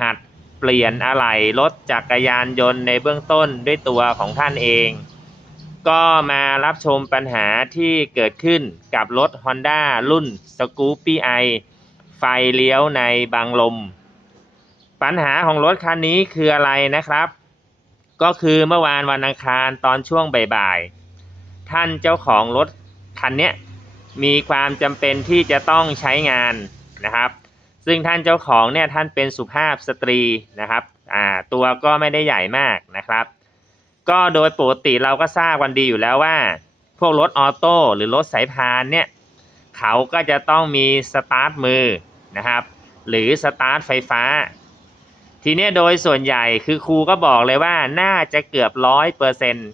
หัดเปลี่ยนอะไหล่รถจักรยานยนต์ในเบื้องต้นด้วยตัวของท่านเอง ก็มารับชมปัญหาที่เกิดขึ้นกับรถ Honda รุ่น Scoopy i ไฟเลี้ยวในบางลม ปัญหาของรถคันนี้คืออะไรนะครับ ก็คือเมื่อวานวันอังคารตอนช่วงบ่ายๆ ท่านเจ้าของรถคันนี้มีความจำเป็นที่จะต้องใช้งานนะครับ ซึ่งท่านเจ้าของเนี่ยท่านเป็นสุภาพสตรีนะครับอ่าตัวก็ไม่ได้ใหญ่มากนะครับ ก็โดยปกติเราก็ทราบกันดีอยู่แล้วว่า พวกรถออโต้หรือรถสายพานเนี่ยเขาก็จะต้องมีสตาร์ทมือนะครับ หรือสตาร์ทไฟฟ้า ทีนี้โดยส่วนใหญ่คือครูก็บอกเลยว่าน่าจะเกือบร้อยเปอร์เซ็นต์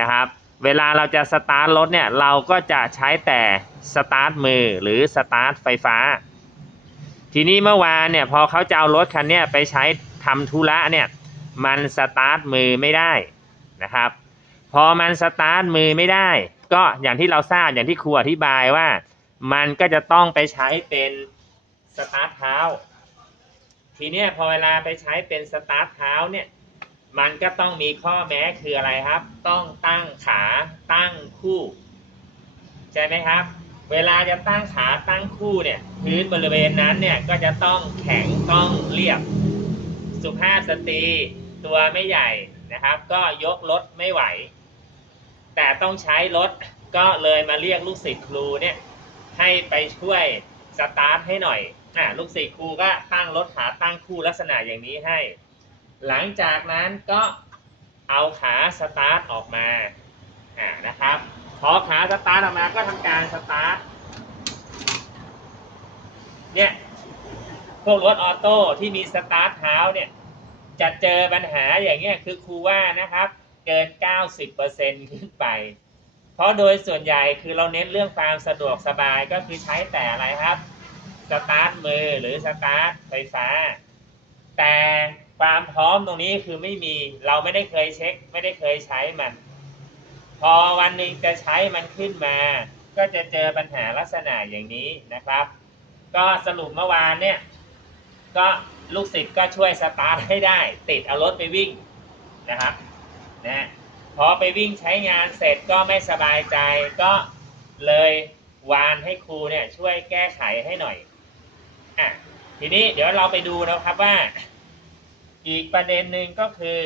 นะครับเวลาเราจะสตาร์ทรถเนี่ยเราก็จะใช้แต่สตาร์ทมือหรือสตาร์ทไฟฟ้า ทีนี้เมื่อวานเนี่ยพอเขาจะเอารถคันนี้ไปใช้ทำธุระเนี่ยมันสตาร์ทมือไม่ได้นะครับ พอมันสตาร์ทมือไม่ได้ ก็อย่างที่เราทราบอย่างที่ครูอธิบายว่า มันก็จะต้องไปใช้เป็นสตาร์ทเท้าทีนี้พอเวลาไปใช้เป็นสตาร์ทเท้าเนี่ยมันก็ต้องมีข้อแม้คืออะไรครับ ต้องตั้งขาตั้งคู่ ใช่ไหมครับ เวลาจะตั้งขาตั้งคู่เนี่ยพื้นบริเวณนั้นเนี่ยก็จะต้องแข็งต้องเรียบ สุภาพสตรีตัวไม่ใหญ่นะครับ ก็ยกรถไม่ไหว แต่ต้องใช้รถก็เลยมาเรียกลูกศิษย์ครูเนี่ยให้ไปช่วยสตาร์ทให้หน่อยอ่าลูกศิษย์ครูก็ตั้งรถขาตั้งคู่ลักษณะอย่างนี้ให้ หลังจากนั้นก็เอาขาสตาร์ทออกมาอ่านะครับพอขาสตาร์ทออกมาก็ทำการสตาร์ท เนี่ยพวกรถออโต้ที่มีสตาร์ทเท้าเนี่ยจะเจอปัญหาอย่างเงี้ยคือครูว่านะครับ เกิน 90%ขึ้นไป เพราะโดยส่วนใหญ่คือเราเน้นเรื่องความสะดวกสบายก็คือใช้แต่อะไรครับสตาร์ทมือหรือสตาร์ทไฟฟ้า แต่ความพร้อมตรงนี้คือไม่มีเราไม่ได้เคยเช็ค ไม่ได้เคยใช้มัน พอวันหนึ่งจะใช้มันขึ้นมา ก็จะเจอปัญหาลักษณะอย่างนี้นะครับ ก็สรุปเมื่อวานเนี่ย ก็ลูกศิษย์ก็ช่วยสตาร์ทให้ได้ ติดเอารถไปวิ่งนะครับนะพอไปวิ่งใช้งานเสร็จก็ไม่สบายใจก็เลยวานให้ครูเนี่ยช่วยแก้ไขให้หน่อยอะทีนี้เดี๋ยวเราไปดูนะครับว่า อีกประเด็นหนึ่งก็คือ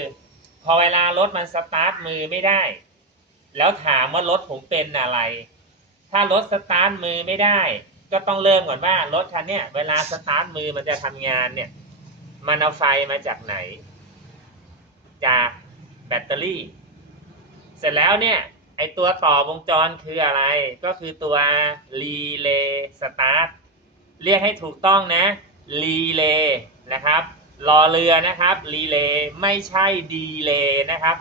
พอเวลารถมันสตาร์ทมือไม่ได้ แล้วถามว่ารถผมเป็นอะไร ถ้ารถสตาร์ทมือไม่ได้ ก็ต้องเริ่มก่อนว่ารถคันเนี้ยเวลาสตาร์ทมือมันจะทำงานเนี่ย มันเอาไฟมาจากไหน จากแบตเตอรี่ เสร็จแล้วเนี่ย ไอตัวต่อวงจรคืออะไร ก็คือตัวรีเลย์สตาร์ทเรียกให้ถูกต้องนะรีเลย์นะครับรอเรือนะครับรีเลย์ไม่ใช่ดีเลย์นะครับ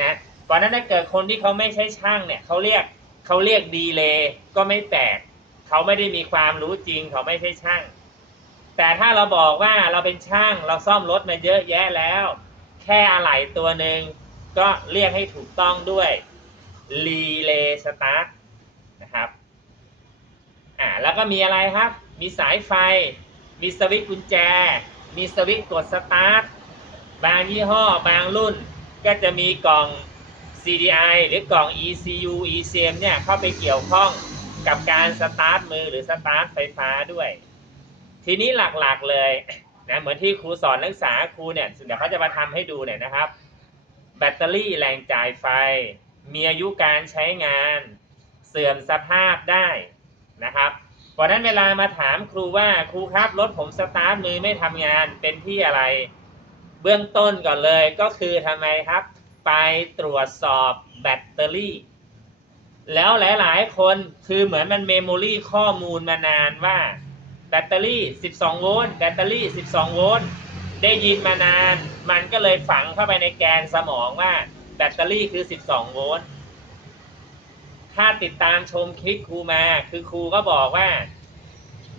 นะเพราะนั้นถ้าเกิดคนที่เขาไม่ใช่ช่างเนี่ยเขาเรียกเขาเรียกดีเลย์ก็ไม่แปลก เขาไม่ได้มีความรู้จริง เขาไม่ใช่ช่าง แต่ถ้าเราบอกว่าเราเป็นช่างเราซ่อมรถมาเยอะแยะแล้ว แค่อะไหล่ตัวหนึ่งก็เรียกให้ถูกต้องด้วยรีเลย์สตาร์ทนะครับอ่าแล้วก็มีอะไรครับ มีสายไฟ มีสวิตช์กุญแจ มีสวิตช์กดสตาร์ทบางยี่ห้อบางรุ่น ก็จะมีกล่อง CDI หรือกล่อง ECU ECM เนี่ยเข้าไปเกี่ยวข้อง กับการสตาร์ทมือหรือสตาร์ทไฟฟ้าด้วย ทีนี้หลักๆเลยนะเหมือนที่ครูสอนนักศึกษาครูเนี่ยเดี๋ยวเขาจะมาทำให้ดูเนี่ยนะครับ แบตเตอรี่แรงจ่ายไฟ มีอายุการใช้งานเสื่อมสภาพได้นะครับเพราะฉะนั้นเวลามาถามครูว่าครูครับรถผมสตาร์ทมือไม่ทำงานเป็นที่อะไร เบื้องต้นก่อนเลยก็คือทำไมครับ ไปตรวจสอบแบตเตอรี่ แล้วหลาย ๆ คนคือเหมือนมันเมมโมรีข้อมูลมานานว่าแบตเตอรี่ 12 โวลต์แบตเตอรี่ 12 โวลต์ได้ยินมานาน มันก็เลยฝังเข้าไปในแกนสมองว่าแบตเตอรี่คือ 12 โวลต์ถ้าติดตามชมคลิปครูมา คือครูก็บอกว่า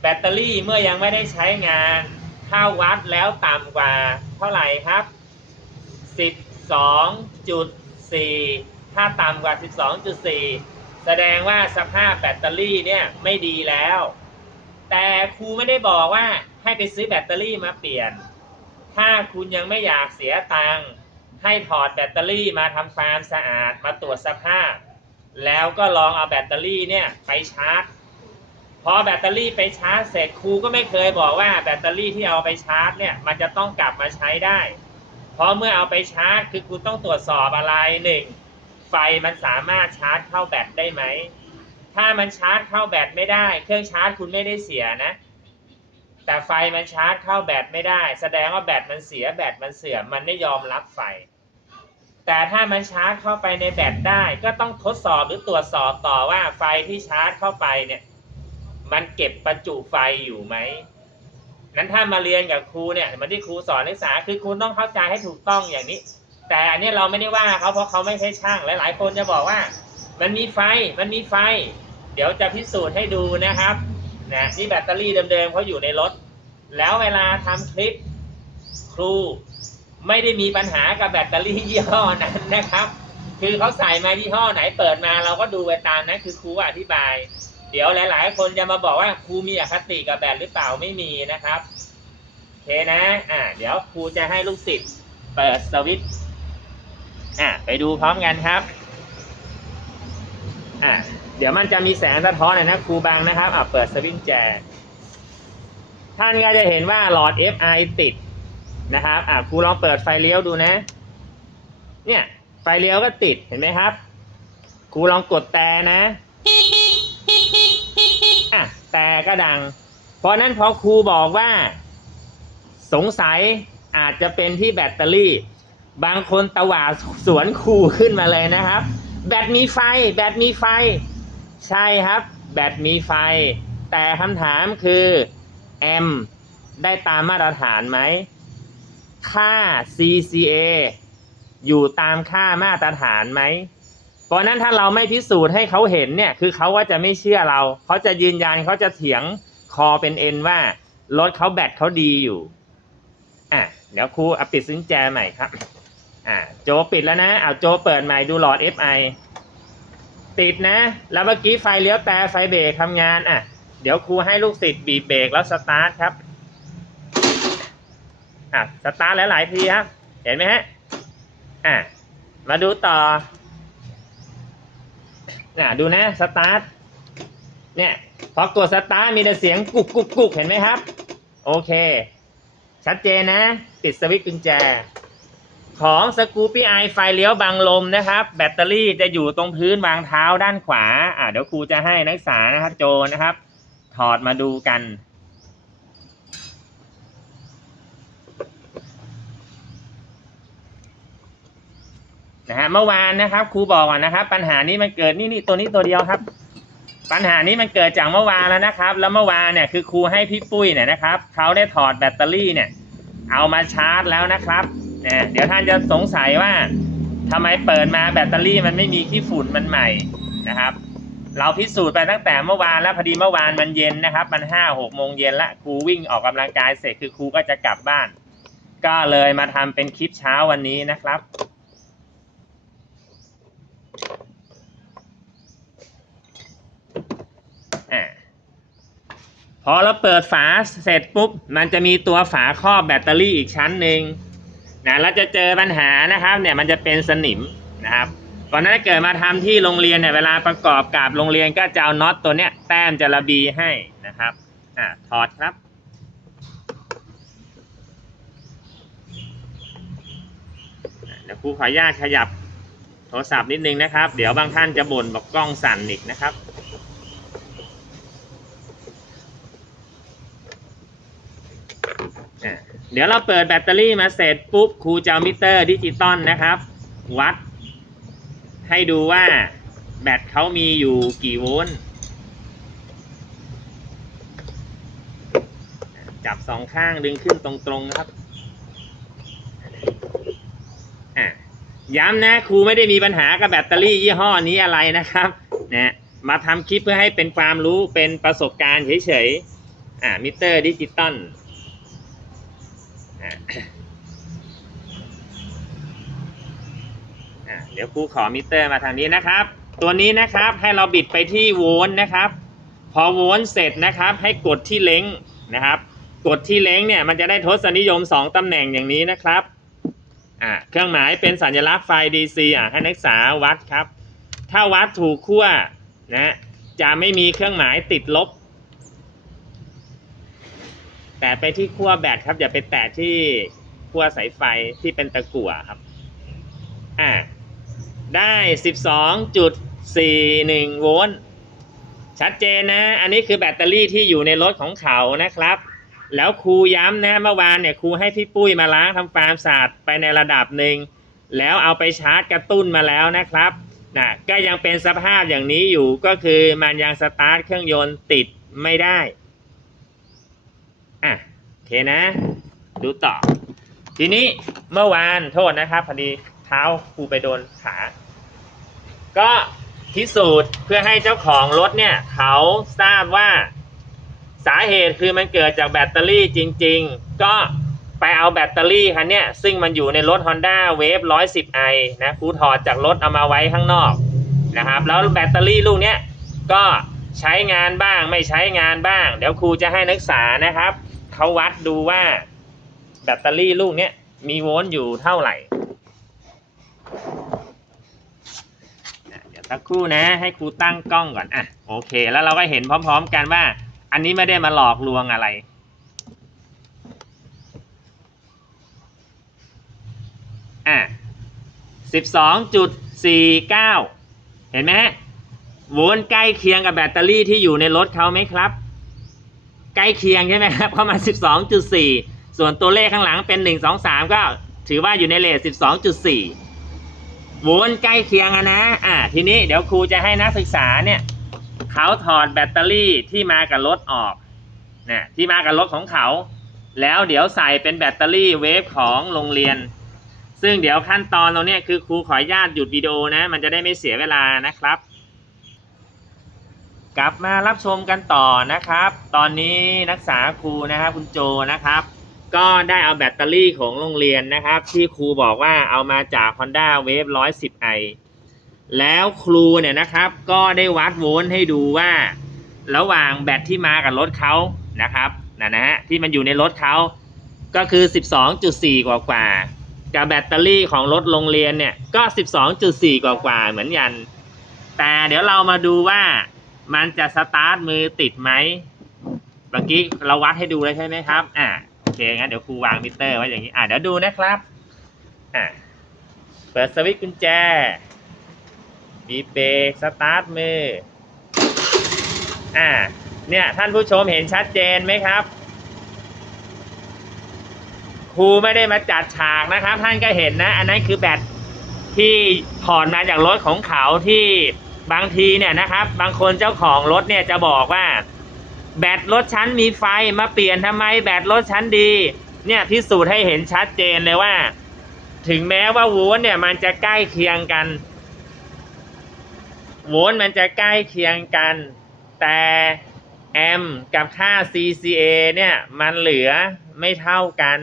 แบตเตอรี่เมื่อยังไม่ได้ใช้งานถ้าวัดแล้วต่ำกว่าเท่าไหร่ครับ 12.4 ถ้าต่ำกว่า 12.4 แสดงว่าสภาพแบตเตอรี่เนี่ยไม่ดีแล้ว แต่ครูไม่ได้บอกว่าให้ไปซื้อแบตเตอรี่มาเปลี่ยน ถ้าคุณยังไม่อยากเสียตังค์ให้ถอดแบตเตอรี่มาทำความสะอาดมาตรวจสภาพ แล้วก็ลองเอาแบตเตอรี่เนี่ยไปชาร์จพอแบตเตอรี่ไปชาร์จเสร็จครูก็ไม่เคยบอกว่าแบตเตอรี่ที่เอาไปชาร์จเนี่ยมันจะต้องกลับมาใช้ได้ เพราะเมื่อเอาไปชาร์จคือคุณต้องตรวจสอบอะไรหนึ่ง ไฟมันสามารถชาร์จเข้าแบตได้ไหม ถ้ามันชาร์จเข้าแบตไม่ได้ เครื่องชาร์จคุณไม่ได้เสียนะ แต่ไฟมันชาร์จเข้าแบตไม่ได้ แสดงว่าแบตมันเสียแบตมันเสื่อมมันไม่ยอมรับไฟ แต่ถ้ามันชาร์จเข้าไปในแบตได้ ก็ต้องทดสอบหรือตรวจสอบต่อว่าไฟที่ชาร์จเข้าไปเนี่ยมันเก็บประจุไฟอยู่ไหม นั้นถ้ามาเรียนกับครูเนี่ยมันที่ครูสอนนักศึกษาคือคุณต้องเข้าใจให้ถูกต้องอย่างนี้ แต่อันนี้เราไม่ได้ว่าเขาเพราะเขาไม่ใช่ช่างหลายๆคนจะบอกว่า มันมีไฟมันมีไฟ เดี๋ยวจะพิสูจน์ให้ดูนะครับนะนี่แบตเตอรี่เดิมๆเขาอยู่ในรถ แล้วเวลาทำคลิปครูไม่ได้มีปัญหากับแบตเตอรี่ยี่ห้อนั้นนะครับ คือเขาใส่มายี่ห้อไหนเปิดมาเราก็ดูไปตามนั้นคือครูอธิบาย เดี๋ยวหลาย ๆ คนจะมาบอกว่าครูมีอคติกับแบตหรือเปล่าไม่มีนะครับโอเคนะอ่าเดี๋ยวครูจะให้ลูกศิษย์เปิดสวิตช์ อ่าไปดูพร้อมกันครับอ่าเดี๋ยวมันจะมีแสงสะท้อนน่ยนะครูบังนะครับอ่าเปิดสวิตช์แจท่านก็จะเห็นว่าหลอด FI ติดนะครับอ่าครูลองเปิดไฟเลี้ยวดูนะ เนี่ยไฟเลี้ยวก็ติดเห็นไหมครับครูลองกดแต่นะอะแต่ก็ดัง เพราะนั้นพอครูบอกว่า สงสัยอาจจะเป็นที่แบตเตอรี่ บางคนตวาดสวนครูขึ้นมาเลยนะครับ แบตมีไฟ แบตมีไฟ ใช่ครับ แบตมีไฟ แต่คำถามคือแอมได้ตามมาตรฐานไหม ค่า CCA อยู่ตามค่ามาตรฐานไหมเพราะนั้นถ้าเราไม่พิสูจน์ให้เขาเห็นเนี่ย คือเขาก็จะไม่เชื่อเรา เขาจะยืนยันเขาจะเถียงคอเป็นเอ็นว่ารถเขาแบตเขาดีอยู่ อะ เดี๋ยวครูเอาปิดซิงแจใหม่ครับ อะโจปิดแล้วนะเอาโจเปิดใหม่ดูหลอด FI ติดนะ แล้วเมื่อกี้ไฟเลี้ยวแต่ไฟเบรกทำงานอะ เดี๋ยวครูให้ลูกศิษย์บีบเบรกแล้วสตาร์ทครับอะสตาร์ทหลายๆทีครับ เห็นไหมฮะอะมาดูต่อน่ะดูนะสตาร์ทเนี่ยพอกดสตาร์ทมีแต่เสียงกุกกุกกุกเห็นไหมครับ โอเค ชัดเจนนะ ปิดสวิตช์กุญแจ ของสกูปี้ไอไฟเลี้ยวบังลมนะครับ แบตเตอรี่จะอยู่ตรงพื้นวางเท้าด้านขวาอะเดี๋ยวครูจะให้นักศึกษานะครับโจนะครับ ถอดมาดูกันนะฮะเมื่อวานนะครับครูบอกก่อนนะครับ ปัญหานี้มันเกิดนี่นี่ตัวนี้ตัวเดียวครับ ปัญหานี้มันเกิดจากเมื่อวานแล้วนะครับ แล้วเมื่อวานเนี่ยคือครูให้พี่ปุ้ยเนี่ยนะครับเขาได้ถอดแบตเตอรี่เนี่ย เอามาชาร์จแล้วนะครับ นะเดี๋ยวท่านจะสงสัยว่าทำไมเปิดมาแบตเตอรี่มันไม่มีขี้ฝุ่นมันใหม่นะครับ เราพิสูจน์ไปตั้งแต่เมื่อวานแล้วพอดีเมื่อวานมันเย็นนะครับ มันห้าหกโมงเย็นละครูวิ่งออกกำลังกายเสร็จคือครูก็จะกลับบ้าน ก็เลยมาทำเป็นคลิปเช้าวันนี้นะครับอะพอเราเปิดฝาเสร็จปุ๊บ มันจะมีตัวฝาครอบแบตเตอรี่อีกชั้นหนึ่ง นะเราจะเจอปัญหานะครับเนี่ยมันจะเป็นสนิมนะครับก่อนหน้าเกิดมาทำที่โรงเรียนเนี่ยเวลาประกอบกับโรงเรียนก็จะเอาน็อตตัวเนี้ยแต้มจะระบีให้นะครับอ่าถอดครับเดี๋ยวครูขออนุญาตขยับโทรศัพท์นิดนึงนะครับ เดี๋ยวบางท่านจะบ่นบอกกล้องสั่นอีกนะครับอะ เดี๋ยวเราเปิดแบตเตอรี่มาเสร็จปุ๊บครูจะเอามิเตอร์ดิจิตอลนะครับ วัด ให้ดูว่าแบตเขามีอยู่กี่โวลต์จับสองข้างดึงขึ้นตรงๆนะครับย้ำนะครูไม่ได้มีปัญหากับแบตเตอรี่ยี่ห้อนี้อะไรนะครับนะมาทำคลิปเพื่อให้เป็นความรู้เป็นประสบการณ์เฉยๆอ่ามิเตอร์ดิจิตอล เดี๋ยวครูขอมิเตอร์มาทางนี้นะครับ ตัวนี้นะครับให้เราบิดไปที่โวลต์นะครับ พอโวลต์เสร็จนะครับ ให้กดที่เล้งนะครับ กดที่เล้งเนี่ยมันจะได้ทศนิยม 2ตำแหน่งอย่างนี้นะครับอ่าเครื่องหมายเป็นสัญลักษณ์ไฟ DC อะให้นักศึกษาวัดครับ ถ้าวัดถูกขั้วนะจะไม่มีเครื่องหมายติดลบ แตะไปที่ขั้วแบตครับ อย่าไปแตะที่ขั้วสายไฟที่เป็นตะกั่วครับ อ่า ได้12.41โวลต์ชัดเจนนะ อันนี้คือแบตเตอรี่ที่อยู่ในรถของเขานะครับ แล้วครูย้ำนะเมื่อวานเนี่ยครูให้พี่ปุ้ยมาล้างทำความสะอาดไปในระดับหนึ่ง แล้วเอาไปชาร์จกระตุ้นมาแล้วนะครับนะก็ยังเป็นสภาพอย่างนี้อยู่ก็คือมันยังสตาร์ทเครื่องยนต์ติดไม่ได้ อะโอเคนะ ดูต่อ ทีนี้เมื่อวานโทษนะครับพอดีเท้าครูไปโดนขา ก็พิสูจน์เพื่อให้เจ้าของรถเนี่ย เขาทราบว่าสาเหตุคือมันเกิดจากแบตเตอรี่จริง ๆ ก็ไปเอาแบตเตอรี่คันเนี้ยซึ่งมันอยู่ในรถ Honda Wave 110i นะครูถอดจากรถเอามาไว้ข้างนอกนะครับ แล้วแบตเตอรี่ลูกเนี้ยก็ใช้งานบ้างไม่ใช้งานบ้าง เดี๋ยวครูจะให้นักศึกษานะครับ เขาวัดดูว่าแบตเตอรี่ลูกเนี้ยมีโวลต์อยู่เท่าไหร่ เดี๋ยวสักครู่นะให้ครูตั้งกล้องก่อน อะ โอเค แล้วเราก็เห็นพร้อมๆกันว่า อันนี้ไม่ได้มาหลอกลวงอะไรอะสิบสองจุดสี่เก้าเห็นไหมฮะโวลต์ใกล้เคียงกับแบตเตอรี่ที่อยู่ในรถเขาไหมครับ ใกล้เคียงใช่ไหมครับเข้ามาสิบสองจุดสี่ส่วนตัวเลขข้างหลังเป็นหนึ่งสองสามก็ถือว่าอยู่ในเลทสิบสองจุดสี่โวลต์ใกล้เคียงอะนะอ่าทีนี้เดี๋ยวครูจะให้นักศึกษาเนี่ยเขาถอดแบตเตอรี่ที่มากับรถออกนะที่มากับรถของเขา แล้วเดี๋ยวใส่เป็นแบตเตอรี่เวฟของโรงเรียน ซึ่งเดี๋ยวขั้นตอนตรงเนี้ยคือครูขออนุญาตหยุดวิดีโอนะ มันจะได้ไม่เสียเวลานะครับ กลับมารับชมกันต่อนะครับ ตอนนี้นักศึกษาครูนะครับคุณโจนะครับ ก็ได้เอาแบตเตอรี่ของโรงเรียนนะครับ ที่ครูบอกว่าเอามาจาก Honda Wave 110i แล้วครูเนี่ยนะครับก็ได้วัดโวลต์ให้ดูว่า ระหว่างแบตที่มากับรถเขานะครับนะนะฮะที่มันอยู่ในรถเขาก็คือ 12.4 กว่ากว่ากับแบตเตอรี่ของรถโรงเรียนเนี่ยก็ 12.4 กว่ากว่าเหมือนกัน แต่เดี๋ยวเรามาดูว่า มันจะสตาร์ทมือติดไหมเมื่อกี้เราวัดให้ดูแล้วใช่ไหมครับ อ่าโอเคงั้นเดี๋ยวครูวางมิเตอร์ไว้อย่างนี้ อ่าเดี๋ยวดูนะครับ อ่าเปิดสวิตช์กุญแจบีเบรกสตาร์ทมือ อ่า เนี่ยท่านผู้ชมเห็นชัดเจนไหมครับ ครูไม่ได้มาจัดฉากนะครับ ท่านก็เห็นนะ อันนั้นคือแบตที่ถอนมาจากรถของเขาที่ บางทีเนี่ยนะครับ บางคนเจ้าของรถเนี่ยจะบอกว่า แบตรถฉันมีไฟมาเปลี่ยนทำไมแบตรถฉันดี เนี่ยพิสูจน์ให้เห็นชัดเจนเลยว่า ถึงแม้ว่าโวลต์เนี่ยมันจะใกล้เคียงกันโวลต์มันจะใกล้เคียงกัน แต่แอมกับค่า CCA เนี่ยมันเหลือไม่เท่ากัน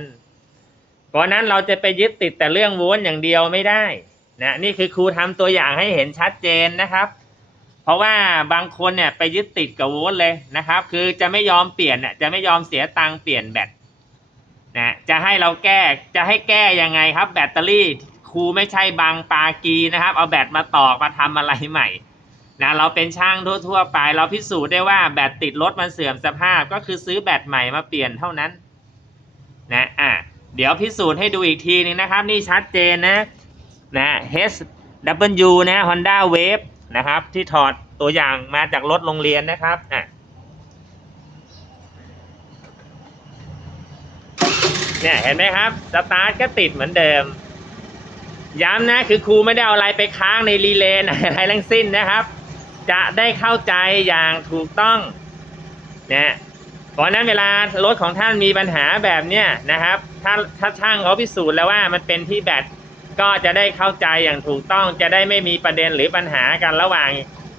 เพราะนั้นเราจะไปยึดติดแต่เรื่องโวลต์อย่างเดียวไม่ได้ นะนี่คือครูทำตัวอย่างให้เห็นชัดเจนนะครับ เพราะว่าบางคนเนี่ยไปยึดติดกับโวลต์เลยนะครับ คือจะไม่ยอมเปลี่ยนเนี่ยจะไม่ยอมเสียตังค์เปลี่ยนแบตนะจะให้เราแก้จะให้แก้ยังไงครับ แบตเตอรี่ครูไม่ใช่บางปากีนะครับ เอาแบตมาตอกมาทำอะไรใหม่นะเราเป็นช่างทั่วๆไป เราพิสูจน์ได้ว่าแบตติดรถมันเสื่อมสภาพ ก็คือซื้อแบตใหม่มาเปลี่ยนเท่านั้นนะอะเดี๋ยวพิสูจน์ให้ดูอีกทีนึงนะครับ นี่ชัดเจนนะ นะ HW นะ Honda Wave นะครับ ที่ถอดตัวอย่างมาจากรถโรงเรียนนะครับอะเนี่ยเห็นไหมครับ สตาร์ทก็ติดเหมือนเดิม ย้ำนะคือครูไม่ได้เอาอะไรไปค้างในรีเลย์อะไรทั้งสิ้นนะครับ จะได้เข้าใจอย่างถูกต้องนะเพราะฉะนั้นเวลารถของท่านมีปัญหาแบบเนี้ยนะครับ ถ้าถ้าช่างเขาพิสูจน์แล้วว่ามันเป็นที่แบต ก็จะได้เข้าใจอย่างถูกต้องจะได้ไม่มีประเด็นหรือปัญหากันระหว่าง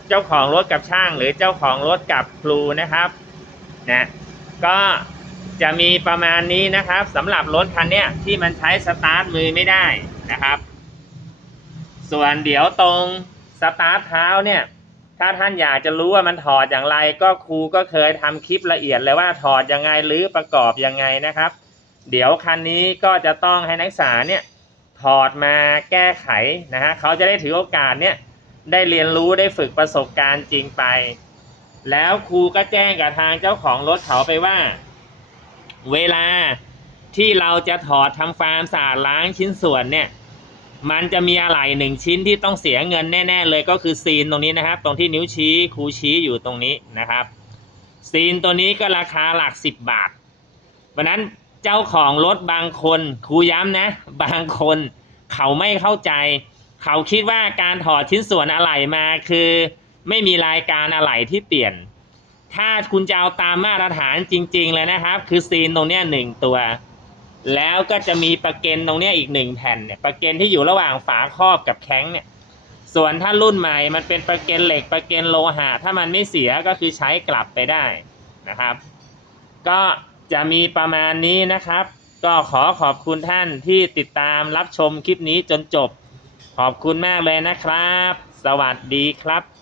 เจ้าของรถกับช่าง หรือเจ้าของรถกับครูนะครับนะก็จะมีประมาณนี้นะครับสำหรับรถคันเนี้ยที่มันใช้สตาร์ทมือไม่ได้นะครับ ส่วนเดี๋ยวตรงสตาร์ทเท้าเนี่ยถ้าท่านอยากจะรู้ว่ามันถอดอย่างไร ก็ครูก็เคยทำคลิปละเอียดเลยว่าถอดยังไงหรือประกอบยังไงนะครับ เดี๋ยวคันนี้ก็จะต้องให้นักศึกษาเนี่ย ถอดมาแก้ไขนะฮะเขาจะได้ถือโอกาสเนี่ยได้เรียนรู้ได้ฝึกประสบการณ์จริงไป แล้วครูก็แจ้งกับทางเจ้าของรถเขาไปว่า เวลาที่เราจะถอดทำความสะอาดล้างชิ้นส่วนเนี่ยมันจะมีอะไหล่หนึ่งชิ้นที่ต้องเสียเงินแน่ ๆ เลยก็คือซีนตรงนี้นะครับ ตรงที่นิ้วชี้ครูชี้อยู่ตรงนี้นะครับ ซีนตัวนี้ก็ราคาหลักสิบบาทเพราะนั้น เจ้าของรถบางคนครูย้ำนะ บางคนเขาไม่เข้าใจ เขาคิดว่าการถอดชิ้นส่วนอะไหล่มาคือ ไม่มีรายการอะไหล่ที่เปลี่ยน ถ้าคุณจะเอาตามมาตรฐานจริง ๆ เลยนะครับ คือซีนตรงเนี้ยหนึ่งตัว แล้วก็จะมีประเก็นตรงเนี้ยอีกหนึ่งแผ่นเนี่ยประเก็นที่อยู่ระหว่างฝาครอบกับแข้งเนี่ยส่วนถ้ารุ่นใหม่มันเป็นประเก็นเหล็กประเก็นโลหะ ถ้ามันไม่เสียก็คือใช้กลับไปได้นะครับ ก็ จะมีประมาณนี้นะครับ ก็ขอขอบคุณท่านที่ติดตามรับชมคลิปนี้จนจบ ขอบคุณมากเลยนะครับ สวัสดีครับ